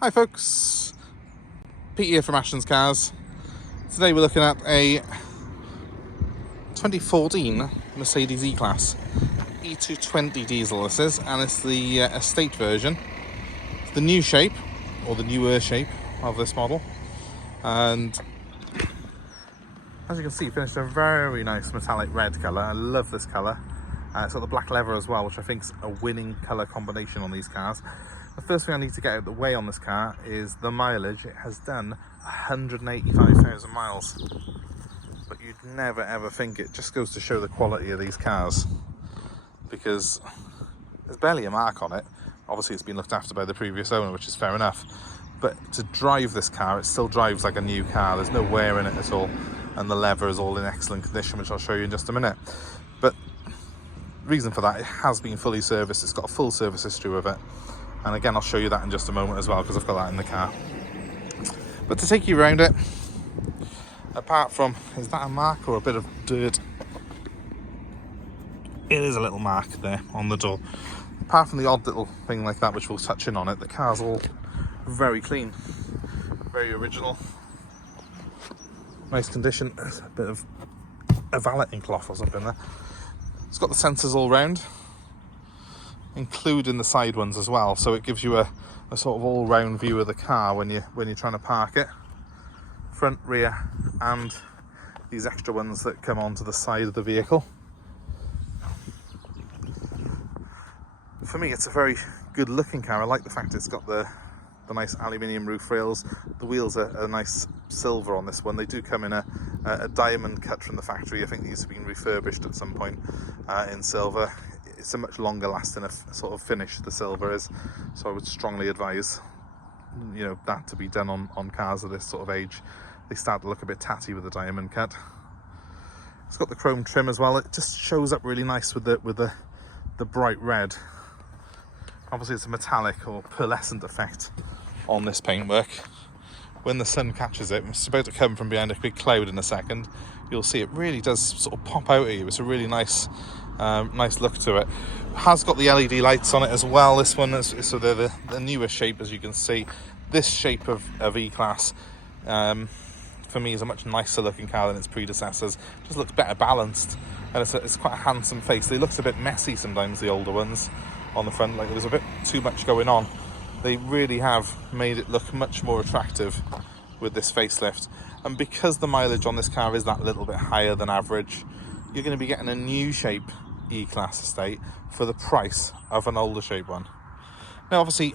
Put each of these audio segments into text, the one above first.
Hi folks, Pete here from Ashton's Cars. Today we're looking at a 2014 Mercedes E-Class E220 diesel this is, and it's the estate version. It's the new shape, or the newer shape of this model, and as you can see, finished a very nice metallic red colour. I love this colour. It's got the black leather as well, which I think is a winning colour combination on these cars. The first thing I need to get out of the way on this car is the mileage. It has done 185,000 miles, but you'd never ever think it. Just goes to show the quality of these cars, because there's barely a mark on it. Obviously it's been looked after by the previous owner, which is fair enough, but to drive this car, it still drives like a new car. There's no wear in it at all, and the leather is all in excellent condition, which I'll show you in just a minute. But reason for that, it has been fully serviced. It's got a full service history with it, and again I'll show you that in just a moment as well, because I've got that in the car. But to take you around it, apart from, is that a mark or a bit of dirt? It is a little mark there on the door. Apart from the odd little thing like that, which we'll touch in on it, the car's all very clean, very original, nice condition. There's a bit of a valeting cloth or something there. It's got the sensors all round, including the side ones as well, so it gives you a sort of all-round view of the car when you're trying to park it. Front, rear, and these extra ones that come onto the side of the vehicle. For me, it's a very good looking car. I like the fact it's got the nice aluminium roof rails. The wheels are a nice silver on this one. They do come in a diamond cut from the factory. I think these have been refurbished at some point in silver. It's a much longer lasting sort of finish, the silver is, so I would strongly advise, you know, that to be done on cars of this sort of age. They start to look a bit tatty with the diamond cut. It's got the chrome trim as well. It just shows up really nice with the bright red. Obviously it's a metallic or pearlescent effect on this paintwork. When the sun catches it, it's about to come from behind a big cloud in a second, you'll see it really does sort of pop out at you. It's a really nice nice look to it. Has got the LED lights on it as well. This one is, so they're the newer shape, as you can see. This shape of E-Class for me is a much nicer looking car than its predecessors. Just looks better balanced, and it's quite a handsome face. They look a bit messy sometimes, the older ones on the front, like there's a bit too much going on. They really have made it look much more attractive with this facelift, and because the mileage on this car is that little bit higher than average, you're going to be getting a new shape E-Class estate for the price of an older shape one. Now obviously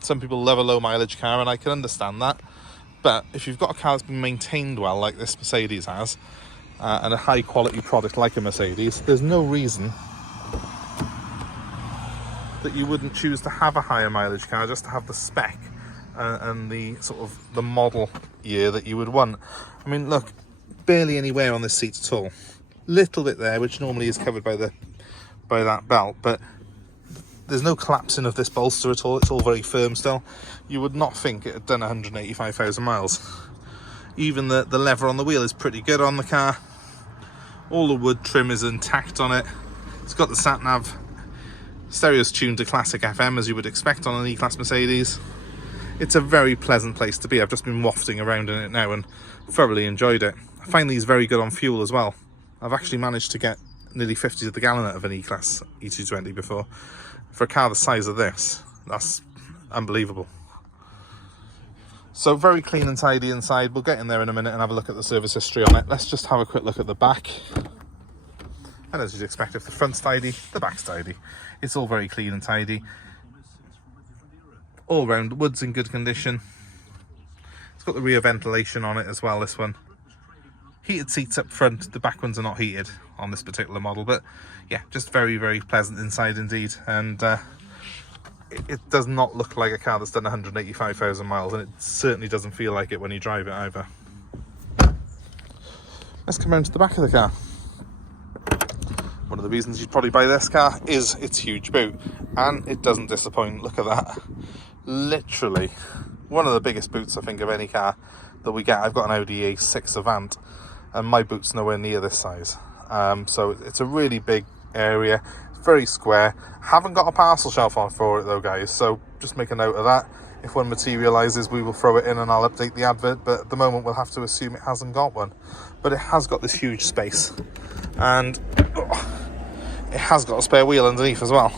some people love a low mileage car, and I can understand that, but if you've got a car that's been maintained well like this Mercedes has, and a high quality product like a Mercedes, there's no reason that you wouldn't choose to have a higher mileage car just to have the spec and the sort of the model year that you would want. I mean, look, barely any wear on this seat at all. Little bit there, which normally is covered by that belt, but there's no collapsing of this bolster at all. It's all very firm still. You would not think it had done 185,000 miles. Even the leather on the wheel is pretty good on the car. All the wood trim is intact on it. It's got the sat nav. Stereo's tuned to classic FM, as you would expect on an E-Class Mercedes. It's a very pleasant place to be. I've just been wafting around in it now and thoroughly enjoyed it. I find these very good on fuel as well. I've actually managed to get nearly 50 to the gallon out of an E-Class E220 before. For a car the size of this, that's unbelievable. So very clean and tidy inside. We'll get in there in a minute and have a look at the service history on it. Let's just have a quick look at the back. And as you'd expect, if the front's tidy, the back's tidy. It's all very clean and tidy. All round, the wood's in good condition. It's got the rear ventilation on it as well, this one. Heated seats up front. The back ones are not heated on this particular model, but yeah, just very, very pleasant inside indeed. And it does not look like a car that's done 185,000 miles, and it certainly doesn't feel like it when you drive it either. Let's come around to the back of the car. One of the reasons you'd probably buy this car is its huge boot, and it doesn't disappoint. Look at that. Literally one of the biggest boots I think of any car that we get. I've got an Audi A6 Avant, and my boot's nowhere near this size. So it's a really big area. It's very square. Haven't got a parcel shelf on for it though, guys, so just make a note of that. If one materialises, we will throw it in and I'll update the advert, but at the moment we'll have to assume it hasn't got one. But it has got this huge space, and it has got a spare wheel underneath as well.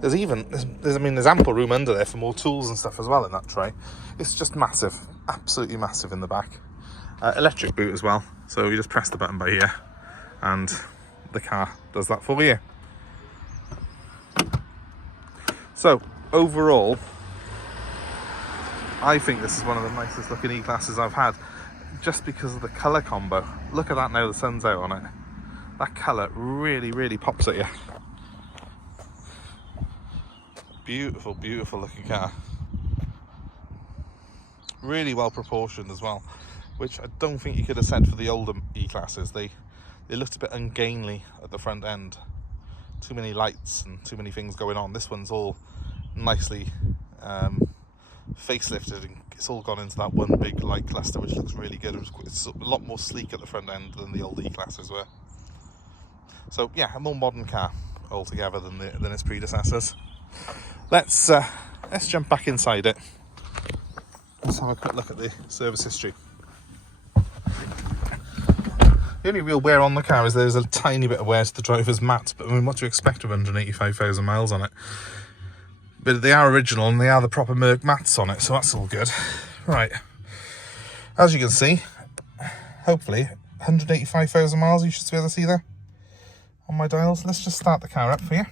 There's ample room under there for more tools and stuff as well in that tray. It's just massive, absolutely massive in the back. Electric boot as well, so you just press the button by here and the car does that for you. So overall, I think this is one of the nicest looking E-classes I've had, just because of the colour combo. Look at that now the sun's out on it. That colour really, really pops at you. Beautiful, beautiful looking car. Really well proportioned as well, which I don't think you could have said for the older E-classes. They looked a bit ungainly at the front end. Too many lights and too many things going on. This one's all nicely facelifted, and it's all gone into that one big light cluster, which looks really good. It's a lot more sleek at the front end than the old E-classes were. So yeah, a more modern car altogether than its predecessors. Let's jump back inside it. Let's have a quick look at the service history. The only real wear on the car is there's a tiny bit of wear to the driver's mat, but I mean, what do you expect with 185,000 miles on it? But they are original and they are the proper Merc mats on it, so that's all good. Right, as you can see, hopefully 185,000 miles you should be able to see there on my dials. Let's just start the car up for you.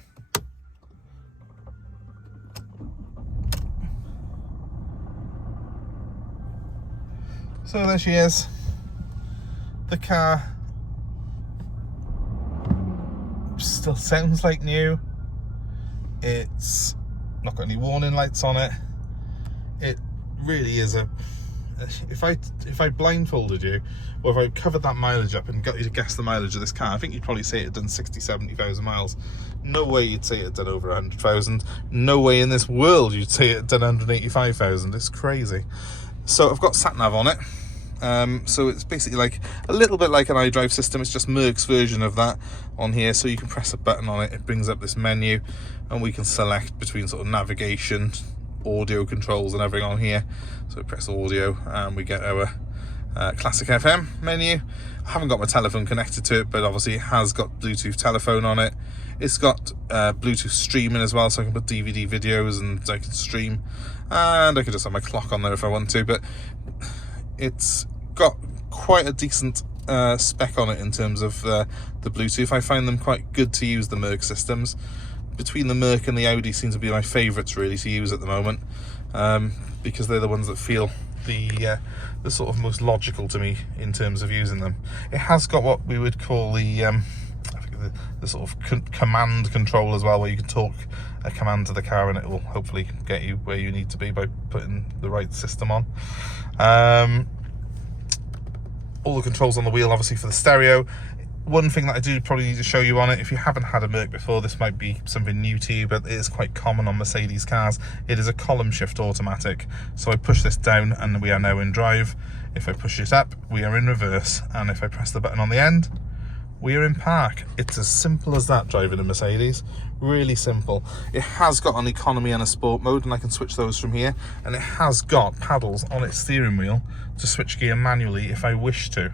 So there she is. The car still sounds like new. It's not got any warning lights on it. It really is if I blindfolded you, or if I covered that mileage up and got you to guess the mileage of this car, I think you'd probably say it had done 60-70,000 miles. No way you'd say it had done over 100,000. No way in this world you'd say it had done 185,000. It's crazy. So I've got sat-nav on it. So it's basically like a little bit like an iDrive system. It's just Merc's version of that on here. So you can press a button on it, it brings up this menu, and we can select between sort of navigation, audio controls and everything on here. So we press audio and we get our classic FM menu. I haven't got my telephone connected to it, but obviously it has got Bluetooth telephone on it. It's got Bluetooth streaming as well, so I can put DVD videos and I can stream, and I can just have my clock on there if I want to. But it's got quite a decent spec on it in terms of the Bluetooth. I find them quite good to use, the Merc systems. Between the Merc and the Audi seem to be my favourites really to use at the moment, because they're the ones that feel the sort of most logical to me in terms of using them. It has got what we would call the sort of command control as well, where you can talk a command to the car and it will hopefully get you where you need to be by putting the right system on. All the controls on the wheel obviously for the stereo. One thing that I do probably need to show you on it, if you haven't had a Merc before, this might be something new to you, but it is quite common on Mercedes cars. It is a column shift automatic. So I push this down and we are now in drive. If I push it up, we are in reverse. And if I press the button on the end, we are in park. It's as simple as that, driving a Mercedes. Really simple. It has got an economy and a sport mode, and I can switch those from here. And it has got paddles on its steering wheel to switch gear manually if I wish to.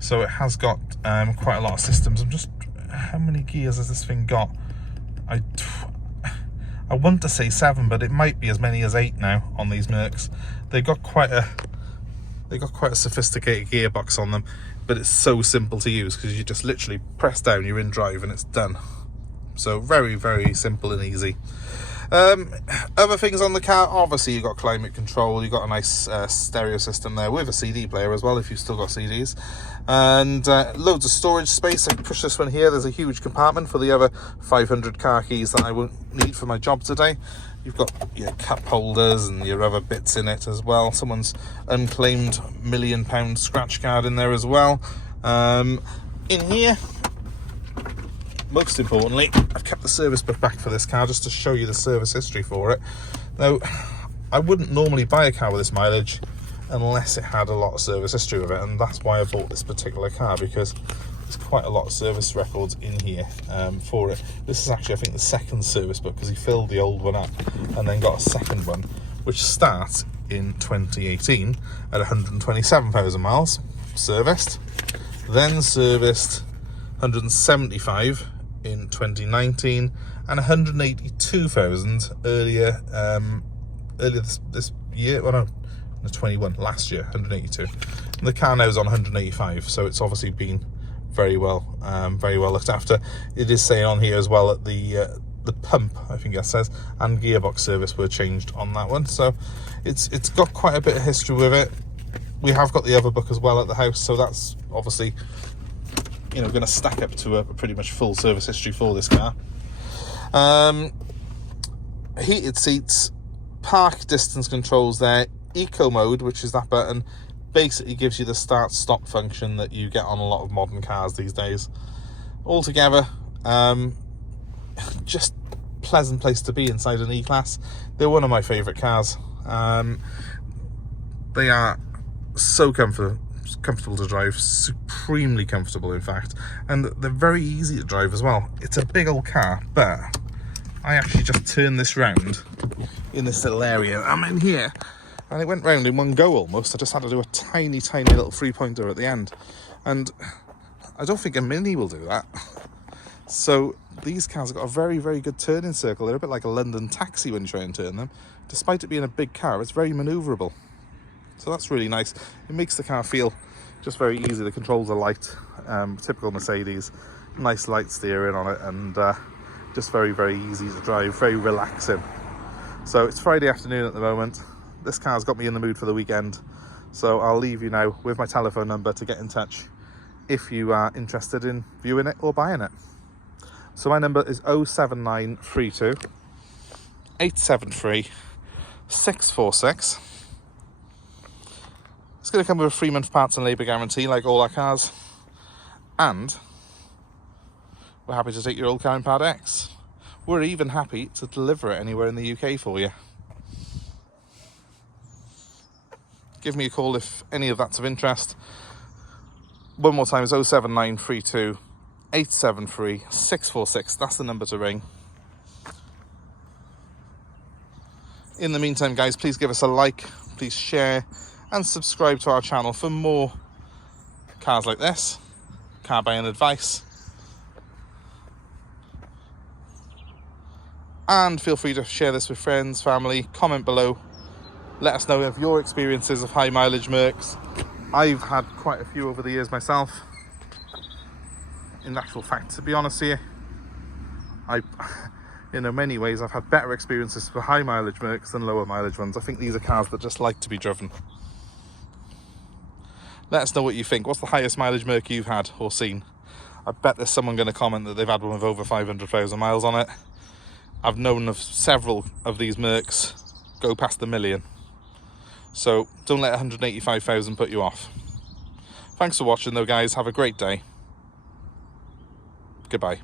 So it has got quite a lot of systems. How many gears has this thing got? I want to say 7, but it might be as many as 8 now on these Mercs. They got quite a sophisticated gearbox on them, but it's so simple to use because you just literally press down, you're in drive, and it's done. So very, very simple and easy. Other things on the car, obviously you've got climate control, you've got a nice stereo system there with a CD player as well if you've still got CDs, and loads of storage space. I can push this one here, there's a huge compartment for the other 500 car keys that I won't need for my job today. You've got your cup holders and your other bits in it as well. Someone's unclaimed £1 million scratch card in there as well. In here, most importantly, I've kept the service book back for this car just to show you the service history for it. Now, I wouldn't normally buy a car with this mileage unless it had a lot of service history with it, and that's why I bought this particular car, because there's quite a lot of service records in here for it. This is actually, I think, the second service book, because he filled the old one up and then got a second one, which start in 2018 at 127,000 miles serviced, then serviced 175 in 2019 and 182,000 earlier this year. Well, no, 21 last year, 182. And the car now is on 185, so it's obviously been very well looked after. It is saying on here as well that the pump, I think it says, and gearbox service were changed on that one, so it's got quite a bit of history with it. We have got the other book as well at the house, so that's obviously, you know, going to stack up to a pretty much full service history for this car. Heated seats, park distance controls there, eco mode, which is that button, basically gives you the start stop function that you get on a lot of modern cars these days. Altogether, just pleasant place to be inside an E-Class. They're one of my favourite cars. They are so comfortable to drive, supremely comfortable in fact, and they're very easy to drive as well. It's a big old car, but I actually just turned this round in this little area. I'm in here and it went round in one go almost. I just had to do a tiny little 3-pointer at the end, and I don't think a Mini will do that. So these cars have got a very good turning circle. They're a bit like a London taxi when you try and turn them. Despite it being a big car, it's very manoeuvrable. So that's really nice. It makes the car feel just very easy. The controls are light, typical Mercedes. Nice light steering on it, and just very easy to drive, very relaxing. So it's Friday afternoon at the moment. This car's got me in the mood for the weekend. So I'll leave you now with my telephone number to get in touch if you are interested in viewing it or buying it. So my number is 07932 873 646. It's going to come with a 3-month parts and labour guarantee like all our cars, and we're happy to take your old car in Part X. We're even happy to deliver it anywhere in the UK for you. Give me a call if any of that's of interest. One more time, it's 07932 873 646. That's the number to ring. In the meantime, guys, please give us a like, please share and subscribe to our channel for more cars like this, car buying advice. And feel free to share this with friends, family, comment below. Let us know of your experiences of high mileage Mercs. I've had quite a few over the years myself. In actual fact, to be honest with you, in many ways I've had better experiences for high mileage Mercs than lower mileage ones. I think these are cars that just like to be driven. Let us know what you think. What's the highest mileage Merc you've had or seen? I bet there's someone going to comment that they've had one with over 500,000 miles on it. I've known of several of these Mercs go past the million. So don't let 185,000 put you off. Thanks for watching though, guys. Have a great day. Goodbye.